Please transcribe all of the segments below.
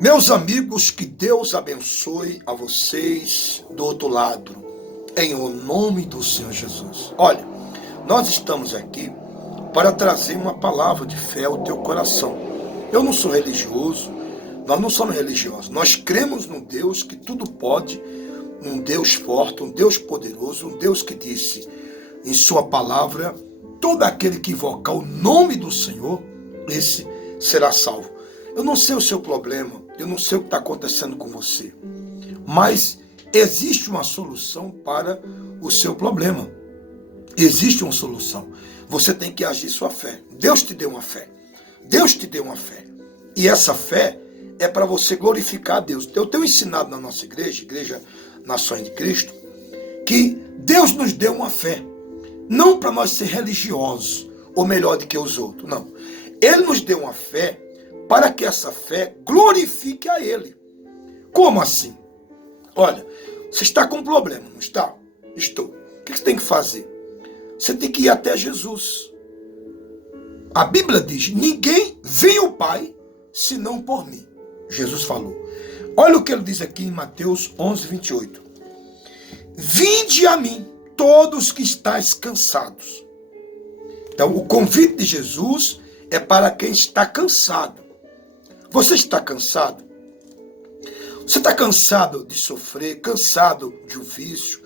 Meus amigos, que Deus abençoe a vocês do outro lado, em o nome do Senhor Jesus. Olha, nós estamos aqui para trazer uma palavra de fé ao teu coração. Eu não sou religioso, nós não somos religiosos, nós cremos num Deus que tudo pode, um Deus forte, um Deus poderoso, um Deus que disse em sua palavra, todo aquele que invocar o nome do Senhor, esse será salvo. Eu não sei o seu problema, eu não sei o que está acontecendo com você, mas existe uma solução para o seu problema. Existe uma solução. Você tem que agir sua fé. Deus te deu uma fé. Deus te deu uma fé. E essa fé é para você glorificar a Deus. Eu tenho ensinado na nossa igreja, Igreja Nações de Cristo, que Deus nos deu uma fé. Não para nós ser religiosos ou melhor do que os outros, não. Ele nos deu uma fé para que essa fé glorifique a Ele. Como assim? Olha, você está com um problema, não está? Estou. O que você tem que fazer? Você tem que ir até Jesus. A Bíblia diz, ninguém vem ao Pai, senão por mim. Jesus falou. Olha o que ele diz aqui em Mateus 11, 28. Vinde a mim, todos que estáis cansados. Então, o convite de Jesus é para quem está cansado. Você está cansado? Você está cansado de sofrer, cansado de um vício,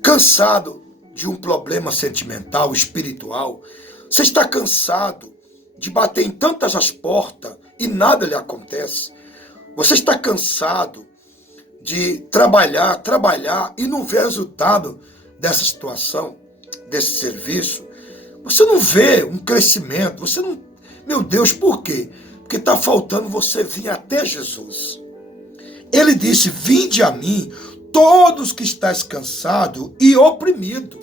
cansado de um problema sentimental, espiritual? Você está cansado de bater em tantas as portas e nada lhe acontece? Você está cansado de trabalhar e não ver resultado dessa situação, desse serviço? Você não vê um crescimento, você não... Meu Deus, por quê? Porque está faltando você vir até Jesus. Ele disse, vinde a mim, todos que estáis cansados e oprimidos.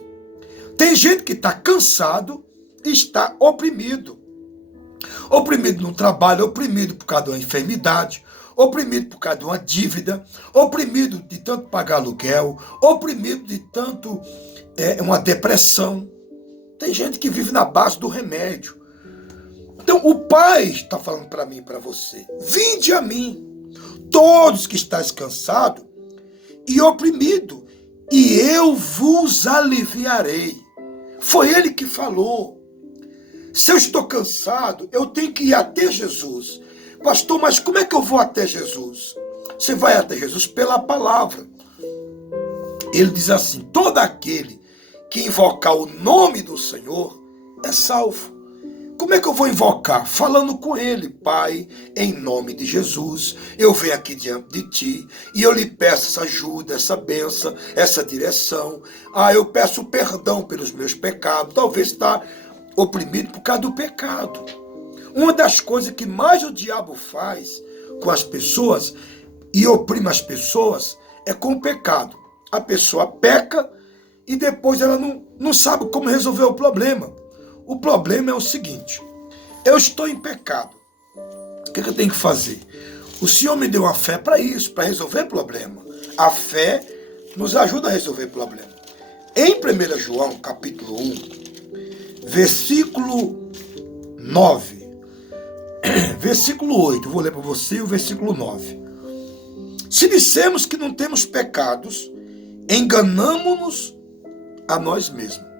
Tem gente que está cansado e está oprimido. Oprimido no trabalho, oprimido por causa de uma enfermidade, oprimido por causa de uma dívida, oprimido de tanto pagar aluguel, oprimido de tanto uma depressão. Tem gente que vive na base do remédio. Então o Pai está falando para mim e para você, vinde a mim, todos que estáis cansados e oprimidos, e eu vos aliviarei. Foi Ele que falou. Se eu estou cansado, eu tenho que ir até Jesus. Pastor, mas como é que eu vou até Jesus? Você vai até Jesus pela palavra. Ele diz assim, todo aquele que invocar o nome do Senhor é salvo. Como é que eu vou invocar? Falando com Ele, Pai, em nome de Jesus, eu venho aqui diante de Ti e eu lhe peço essa ajuda, essa bênção, essa direção. Eu peço perdão pelos meus pecados. Talvez está oprimido por causa do pecado. Uma das coisas que mais o diabo faz com as pessoas e oprime as pessoas é com o pecado. A pessoa peca e depois ela não sabe como resolver o problema. O problema é o seguinte, eu estou em pecado. O que eu tenho que fazer? O Senhor me deu uma fé para isso, para resolver problema. A fé nos ajuda a resolver problema. Em 1 João, capítulo 1, versículo 9, versículo 8, vou ler para você o versículo 9. Se dissemos que não temos pecados, enganamo-nos a nós mesmos.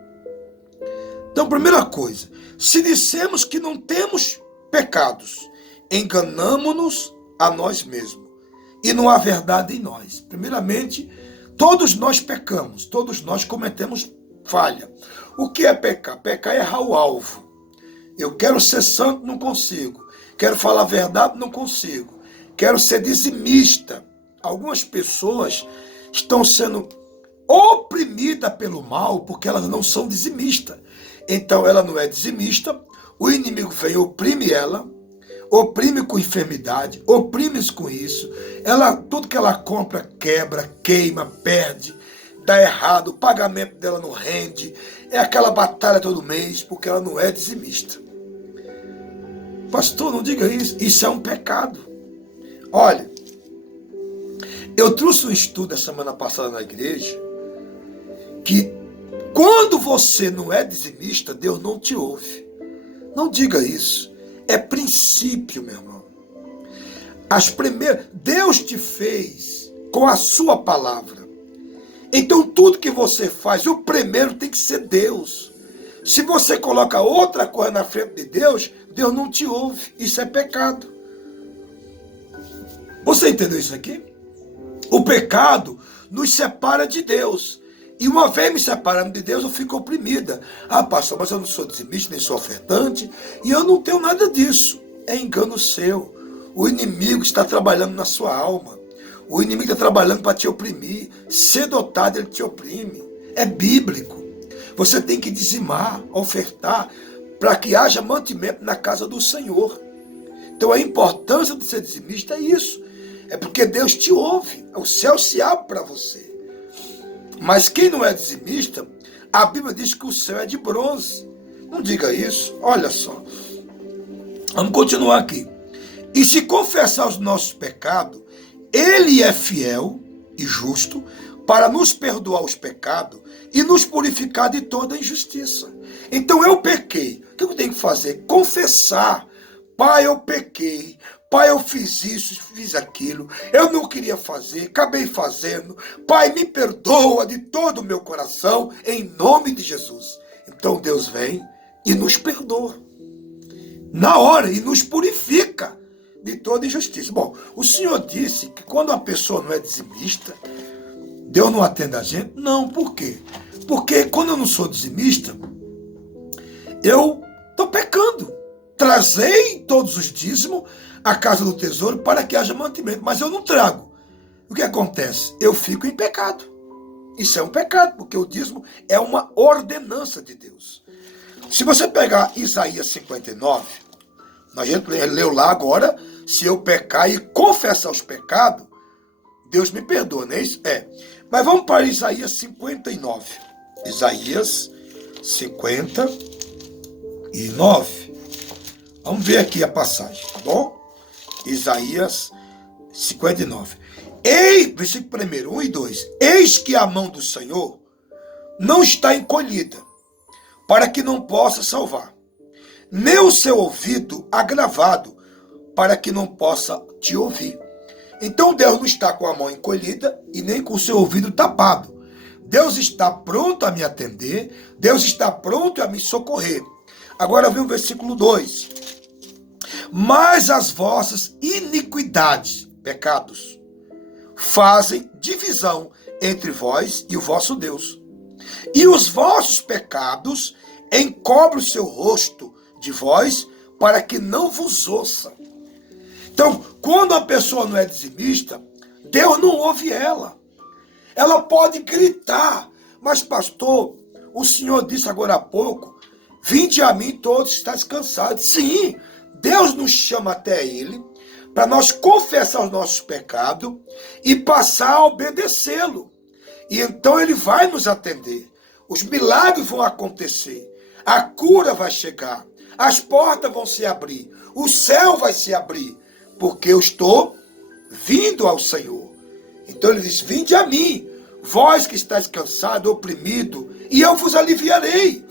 Então, primeira coisa, se dissemos que não temos pecados, enganamo-nos a nós mesmos e não há verdade em nós. Primeiramente, todos nós pecamos, todos nós cometemos falha. O que é pecar? Pecar é errar o alvo. Eu quero ser santo, não consigo. Quero falar a verdade, não consigo. Quero ser dizimista. Algumas pessoas estão sendo oprimidas pelo mal porque elas não são dizimistas. Então ela não é dizimista, o inimigo vem, oprime ela, oprime com enfermidade, oprime com isso, tudo que ela compra quebra, queima, perde, dá errado, o pagamento dela não rende, é aquela batalha todo mês, porque ela não é dizimista. Pastor, não diga isso, isso é um pecado. Olha, eu trouxe um estudo a semana passada na igreja, que quando você não é dizimista, Deus não te ouve. Não diga isso. É princípio, meu irmão. Deus te fez com a sua palavra. Então tudo que você faz, o primeiro tem que ser Deus. Se você coloca outra coisa na frente de Deus, Deus não te ouve. Isso é pecado. Você entendeu isso aqui? O pecado nos separa de Deus. E uma vez me separando de Deus, eu fico oprimida. Ah, pastor, mas eu não sou dizimista, nem sou ofertante, e eu não tenho nada disso. É engano seu. O inimigo está trabalhando na sua alma. O inimigo está trabalhando para te oprimir. Cedo ou tarde ele te oprime. É bíblico. Você tem que dizimar, ofertar, para que haja mantimento na casa do Senhor. Então a importância de ser dizimista é isso. É porque Deus te ouve. O céu se abre para você. Mas quem não é dizimista, a Bíblia diz que o céu é de bronze. Não diga isso. Olha só. Vamos continuar aqui. E se confessar os nossos pecados, Ele é fiel e justo para nos perdoar os pecados e nos purificar de toda injustiça. Então eu pequei. O que eu tenho que fazer? Confessar. Pai, eu pequei. Pai, eu fiz isso, fiz aquilo. Eu não queria fazer, acabei fazendo. Pai, me perdoa de todo o meu coração, em nome de Jesus. Então Deus vem e nos perdoa. Na hora, e nos purifica de toda injustiça. Bom, o Senhor disse que quando a pessoa não é dizimista, Deus não atende a gente? Não, por quê? Porque quando eu não sou dizimista, eu estou pecando. Trazei todos os dízimos à casa do tesouro para que haja mantimento, mas eu não trago. O que acontece? Eu fico em pecado. Isso é um pecado, porque o dízimo é uma ordenança de Deus. Se você pegar Isaías 59, a gente leu lá agora, se eu pecar e confessar os pecados, Deus me perdoa, não é isso? É. Mas vamos para Isaías 59. Isaías 59. Vamos ver aqui a passagem, tá bom? Isaías 59. Versículo 1, 1 e 2. Eis que a mão do Senhor não está encolhida, para que não possa salvar, nem o seu ouvido agravado, para que não possa te ouvir. Então Deus não está com a mão encolhida e nem com o seu ouvido tapado. Deus está pronto a me atender, Deus está pronto a me socorrer. Agora vem o versículo 2. Mas as vossas iniquidades, pecados, fazem divisão entre vós e o vosso Deus. E os vossos pecados encobrem o seu rosto de vós, para que não vos ouça. Então, quando a pessoa não é dizimista, Deus não ouve ela. Ela pode gritar, mas pastor, o Senhor disse agora há pouco, vinde a mim todos que estáis cansados. Sim, Deus nos chama até Ele, para nós confessar os nossos pecados e passar a obedecê-lo. E então Ele vai nos atender. Os milagres vão acontecer. A cura vai chegar. As portas vão se abrir. O céu vai se abrir. Porque eu estou vindo ao Senhor. Então Ele diz, vinde a mim, vós que estáis cansado, oprimido, e eu vos aliviarei.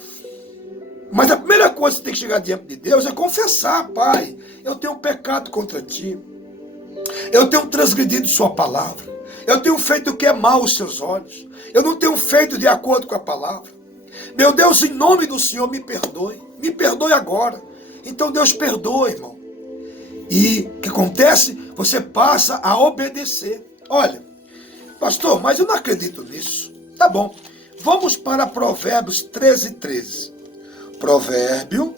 Mas a primeira coisa que você tem que chegar diante de Deus é confessar, Pai, eu tenho pecado contra ti. Eu tenho transgredido sua palavra. Eu tenho feito o que é mal aos seus olhos. Eu não tenho feito de acordo com a palavra. Meu Deus, em nome do Senhor, me perdoe. Me perdoe agora. Então Deus perdoa, irmão. E o que acontece? Você passa a obedecer. Olha, pastor, mas eu não acredito nisso. Tá bom. Vamos para Provérbios 13, 13. Provérbio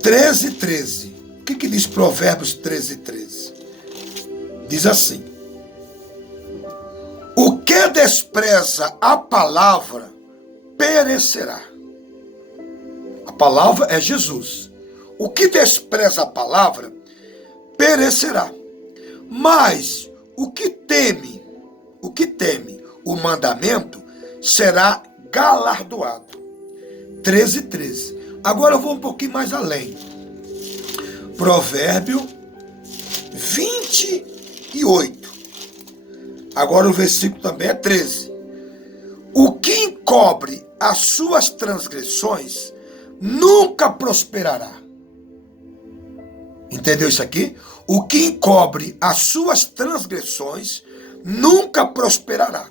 13, 13. O que diz Provérbios 13, 13? Diz assim: o que despreza a palavra perecerá. A palavra é Jesus. O que despreza a palavra perecerá. Mas o que teme o mandamento será galardoado. 13, 13. Agora eu vou um pouquinho mais além. Provérbio 28. Agora o versículo também é 13. O que encobre as suas transgressões nunca prosperará. Entendeu isso aqui? O que encobre as suas transgressões nunca prosperará.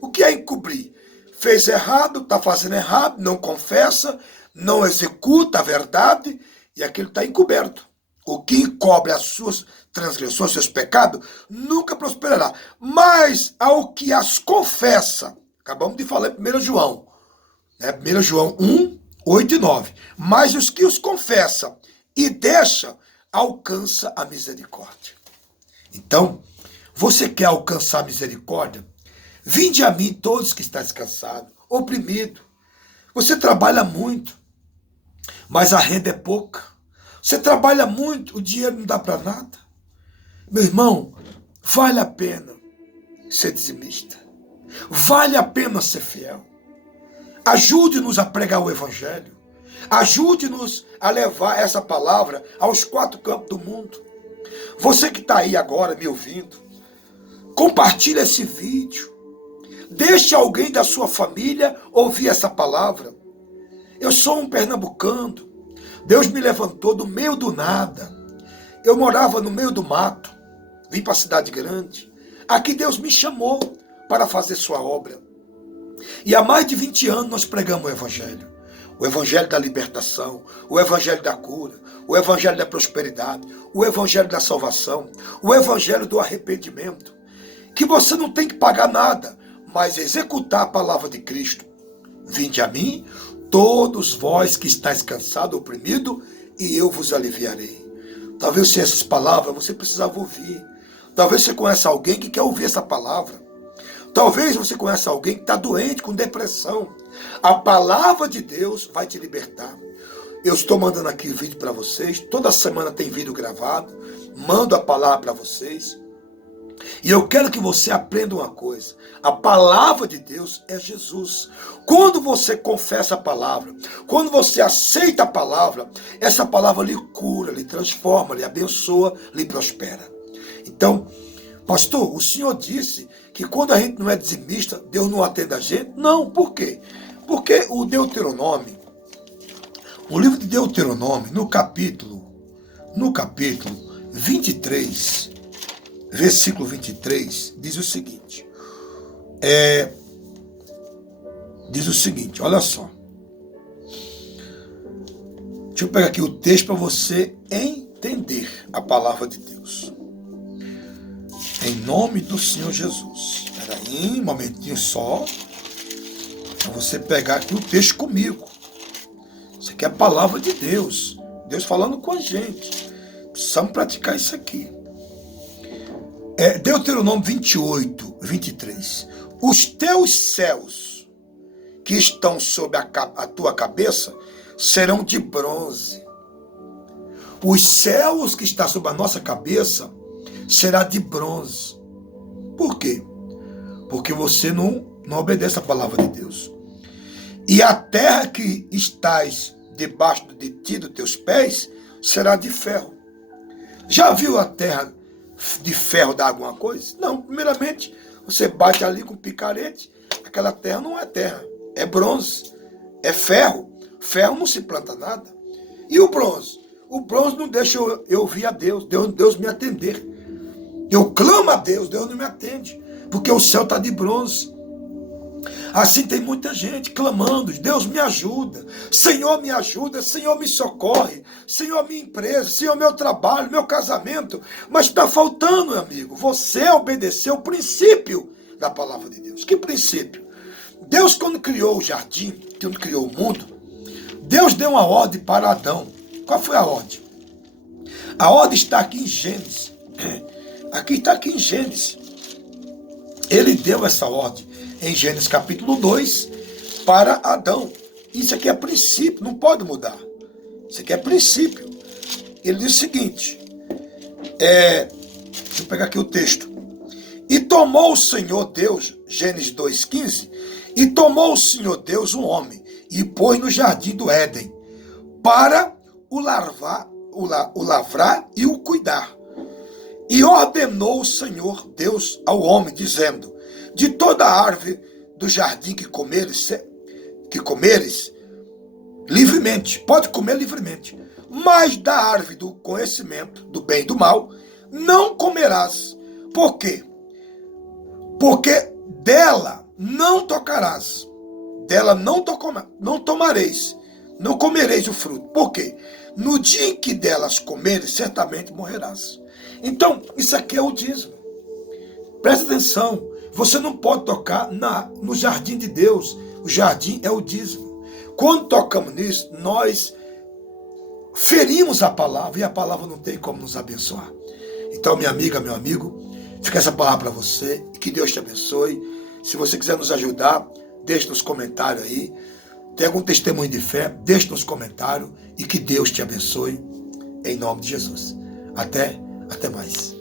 O que é encobrir? Fez errado, está fazendo errado, não confessa, não executa a verdade e aquilo está encoberto. O que encobre as suas transgressões, seus pecados, nunca prosperará. Mas ao que as confessa, acabamos de falar em 1 João, né? 1 João 1, 8 e 9. Mas os que os confessa e deixa, alcança a misericórdia. Então, você quer alcançar a misericórdia? Vinde a mim todos que estáis cansados, oprimido. Você trabalha muito, mas a renda é pouca. Você trabalha muito, o dinheiro não dá para nada. Meu irmão, vale a pena ser dizimista. Vale a pena ser fiel. Ajude-nos a pregar o evangelho. Ajude-nos a levar essa palavra aos 4 cantos do mundo. Você que está aí agora me ouvindo, compartilhe esse vídeo. Deixe alguém da sua família ouvir essa palavra. Eu sou um pernambucano. Deus me levantou do meio do nada. Eu morava no meio do mato. Vim para a cidade grande. Aqui Deus me chamou para fazer sua obra. E há mais de 20 anos nós pregamos o evangelho. O evangelho da libertação, o evangelho da cura, o evangelho da prosperidade, o evangelho da salvação, o evangelho do arrependimento. Que você não tem que pagar nada, mas executar a palavra de Cristo. Vinde a mim, todos vós que estáis cansados, oprimidos, e eu vos aliviarei. Talvez se essas palavras você precisava ouvir. Talvez você conheça alguém que quer ouvir essa palavra. Talvez você conheça alguém que está doente, com depressão. A palavra de Deus vai te libertar. Eu estou mandando aqui vídeo para vocês. Toda semana tem vídeo gravado. Mando a palavra para vocês. E eu quero que você aprenda uma coisa. A palavra de Deus é Jesus. Quando você confessa a palavra, quando você aceita a palavra, essa palavra lhe cura, lhe transforma, lhe abençoa, lhe prospera. Então, pastor, o senhor disse que quando a gente não é dizimista, Deus não atende a gente? Não, por quê? Porque o Deuteronômio, o livro de Deuteronômio, no capítulo 23, versículo 23, diz o seguinte, olha só. Deixa eu pegar aqui o texto para você entender a palavra de Deus. Em nome do Senhor Jesus. Espera aí, um momentinho só. Para você pegar aqui o texto comigo. Isso aqui é a palavra de Deus. Deus falando com a gente. Precisamos praticar isso aqui. Deuteronômio 28, 23. Os teus céus que estão sobre a tua cabeça serão de bronze. Os céus que estão sobre a nossa cabeça será de bronze. Por quê? Porque você não obedece a palavra de Deus. E a terra que estás debaixo de ti, dos teus pés, será de ferro. Já viu a terra de ferro dar alguma coisa? Não, primeiramente, você bate ali com picarete, aquela terra não é terra, é bronze, é ferro. Ferro não se planta nada. E o bronze? O bronze não deixa eu ouvir a Deus, Deus me atender. Eu clamo a Deus, Deus não me atende, porque o céu está de bronze. Assim tem muita gente clamando, Deus me ajuda, Senhor me ajuda, Senhor me socorre, Senhor minha empresa, Senhor meu trabalho, meu casamento. Mas está faltando, meu amigo, você obedeceu o princípio da palavra de Deus. Que princípio? Deus, quando criou o jardim, quando criou o mundo, Deus deu uma ordem para Adão. Qual foi a ordem? A ordem está aqui em Gênesis. Está aqui em Gênesis. Ele deu essa ordem em Gênesis capítulo 2 para Adão. Isso aqui é princípio, não pode mudar. Isso aqui é princípio. Ele diz o seguinte, deixa eu pegar aqui o texto. E tomou o Senhor Deus, Gênesis 2,15, e tomou o Senhor Deus um homem, e pôs no jardim do Éden, para o lavrar e o cuidar. E ordenou o Senhor Deus ao homem, dizendo, de toda a árvore do jardim que comeres livremente, pode comer livremente, mas da árvore do conhecimento do bem e do mal não comerás. Por quê? Porque dela não tocarás, dela não tomareis, não comereis o fruto. Por quê? No dia em que delas comeres, certamente morrerás. Então, isso aqui é o dízimo. Presta atenção, você não pode tocar no jardim de Deus. O jardim é o dízimo. Quando tocamos nisso, nós ferimos a palavra, e a palavra não tem como nos abençoar. Então, minha amiga, meu amigo, fica essa palavra para você, e que Deus te abençoe. Se você quiser nos ajudar, deixe nos comentários aí. Tem algum testemunho de fé, deixe nos comentários, e que Deus te abençoe, em nome de Jesus. Até mais.